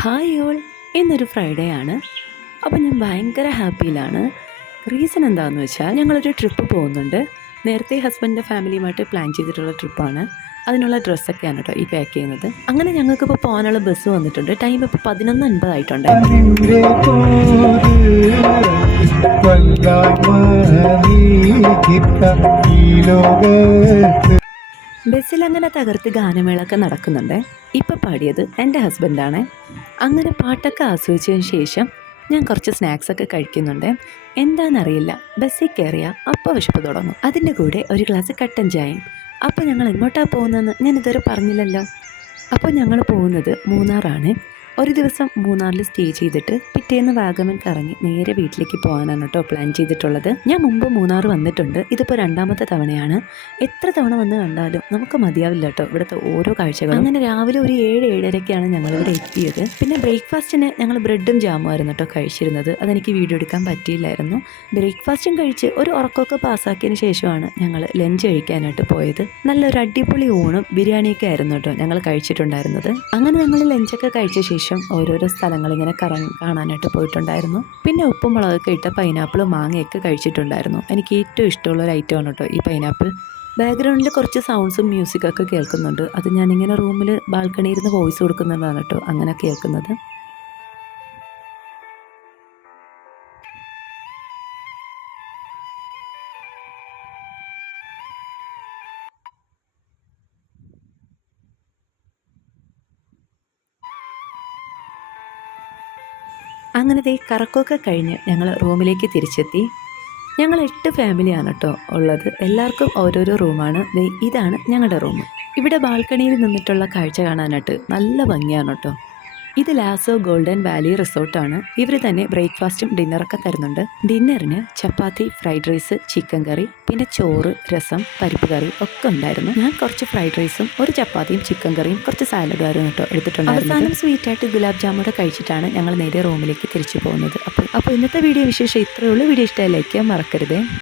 Hi all, ഇന്നൊരു Friday ആണ്. അപ്പോൾ ഞാൻ ഭയങ്കര ഹാപ്പിയിലാണ്. റീസൺ എന്താണെന്ന് വെച്ചാൽ ഞങ്ങളൊരു ട്രിപ്പ് പോകുന്നുണ്ട്. നേരത്തെ ഹസ്ബൻഡിൻ്റെ ഫാമിലിയുമായിട്ട് പ്ലാൻ ചെയ്തിട്ടുള്ള ട്രിപ്പാണ്. അതിനുള്ള ഡ്രസ്സൊക്കെയാണ് കേട്ടോ ഈ പാക്ക് ചെയ്യുന്നത്. അങ്ങനെ ഞങ്ങൾക്കിപ്പോൾ പോകാനുള്ള ബസ് വന്നിട്ടുണ്ട്. ടൈം ഇപ്പോൾ 11:50 ആയിട്ടുണ്ട്. ബസ്സിൽ അങ്ങനെ തകർത്ത് ഗാനമേളൊക്കെ നടക്കുന്നുണ്ട്. ഇപ്പം പാടിയത് എൻ്റെ ഹസ്ബൻഡാണ്. അങ്ങനെ പാട്ടൊക്കെ ആസ്വദിച്ചതിന് ശേഷം ഞാൻ കുറച്ച് സ്നാക്സൊക്കെ കഴിക്കുന്നുണ്ട്. എന്താണെന്നറിയില്ല, ബസ്സിൽ കയറിയാൽ അപ്പോൾ വിശപ്പ് തുടങ്ങും. അതിൻ്റെ കൂടെ ഒരു ഗ്ലാസ് കട്ടൻ ചായയും. അപ്പോൾ ഞങ്ങൾ എങ്ങോട്ടാണ് പോകുന്നതെന്ന് ഞാനിതുവരെ പറഞ്ഞില്ലല്ലോ. അപ്പോൾ ഞങ്ങൾ പോകുന്നത് മൂന്നാറാണ്. ഒരു ദിവസം മൂന്നാറിൽ സ്റ്റേ ചെയ്തിട്ട് പിറ്റേന്ന് വാഗമൺ കറങ്ങി നേരെ വീട്ടിലേക്ക് പോകാനാണ് കേട്ടോ പ്ലാൻ ചെയ്തിട്ടുള്ളത്. ഞാൻ മുമ്പ് മൂന്നാർ വന്നിട്ടുണ്ട്. ഇതിപ്പോൾ രണ്ടാമത്തെ തവണയാണ്. എത്ര തവണ വന്ന് കണ്ടാലും നമുക്ക് മതിയാവില്ല കേട്ടോ ഇവിടുത്തെ ഓരോ കാഴ്ചകളും. അങ്ങനെ രാവിലെ ഒരു 7-7:30ക്കാണ് ഞങ്ങളിവിടെ എത്തിയത്. പിന്നെ ബ്രേക്ക്ഫാസ്റ്റിന് ഞങ്ങൾ ബ്രെഡും ജാമുമായിരുന്നു കേട്ടോ കഴിച്ചിരുന്നത്. അതെനിക്ക് വീഡിയോ എടുക്കാൻ പറ്റിയില്ലായിരുന്നു. ബ്രേക്ക്ഫാസ്റ്റും കഴിച്ച് ഒരു ഉറക്കമൊക്കെ പാസ്സാക്കിയതിന് ശേഷമാണ് ഞങ്ങൾ ലഞ്ച് കഴിക്കാനായിട്ട് പോയത്. നല്ലൊരു അടിപൊളി ഊണും ബിരിയാണിയൊക്കെ ആയിരുന്നു കേട്ടോ ഞങ്ങൾ കഴിച്ചിട്ടുണ്ടായിരുന്നത്. അങ്ങനെ ഞങ്ങൾ ലഞ്ചൊക്കെ കഴിച്ച ശേഷം ഓരോരോ സ്ഥലങ്ങളിങ്ങനെ കാണാനായിട്ട് പോയിട്ടുണ്ടായിരുന്നു. പിന്നെ ഉപ്പും മുളകൊക്കെ ഇട്ട പൈനാപ്പിളും മാങ്ങയൊക്കെ കഴിച്ചിട്ടുണ്ടായിരുന്നു. എനിക്ക് ഏറ്റവും ഇഷ്ടമുള്ളൊരു ഐറ്റമാണ് കേട്ടോ ഈ പൈനാപ്പിൾ. ബാക്ക്ഗ്രൗണ്ടിൽ കുറച്ച് സൗണ്ട്സും മ്യൂസിക്കൊക്കെ കേൾക്കുന്നുണ്ട്. അത് ഞാനിങ്ങനെ റൂമിൽ ബാൽക്കണിയിൽ നിന്ന് വോയിസ് കൊടുക്കുന്നതാണ് കേട്ടോ അങ്ങനെ കേൾക്കുന്നത്. അങ്ങനത്തെ കറക്കമൊക്കെ കഴിഞ്ഞ് ഞങ്ങൾ റൂമിലേക്ക് തിരിച്ചെത്തി. ഞങ്ങൾ 8 ഫാമിലിയാണ് കേട്ടോ ഉള്ളത്. എല്ലാവർക്കും ഓരോരോ റൂമാണ്. ഇതാണ് ഞങ്ങളുടെ റൂം. ഇവിടെ ബാൽക്കണിയിൽ നിന്നിട്ടുള്ള കാഴ്ച കാണാനായിട്ട് നല്ല ഭംഗിയാണ് കേട്ടോ. ഇത് ലാസോ ഗോൾഡൻ വാലി റിസോർട്ടാണ്. ഇവർ തന്നെ ബ്രേക്ക്ഫാസ്റ്റും ഡിന്നറൊക്കെ തരുന്നുണ്ട്. ഡിന്നറിന് ചപ്പാത്തി, ഫ്രൈഡ് റൈസ്, ചിക്കൻ കറി, പിന്നെ ചോറ്, രസം, പരിപ്പ് കറി ഒക്കെ ഉണ്ടായിരുന്നു. ഞാൻ കുറച്ച് ഫ്രൈഡ് റൈസും ഒരു ചപ്പാത്തിയും ചിക്കൻ കറിയും കുറച്ച് സാലഡും കേട്ടോ എടുത്തിട്ടുണ്ടായിരുന്നു. അവസാനം സ്വീറ്റായിട്ട് ഗുലാബ് ജാമുടെ കഴിച്ചിട്ടാണ് ഞങ്ങൾ നേരെ റൂമിലേക്ക് തിരിച്ചു പോകുന്നത്. അപ്പോൾ ഇന്നത്തെ വീഡിയോ വിശേഷം ഇത്രയേ ഉള്ളൂ. വീഡിയോ ഇഷ്ടമായി ലൈക്ക് ചെയ്യാൻ മറക്കരുത്.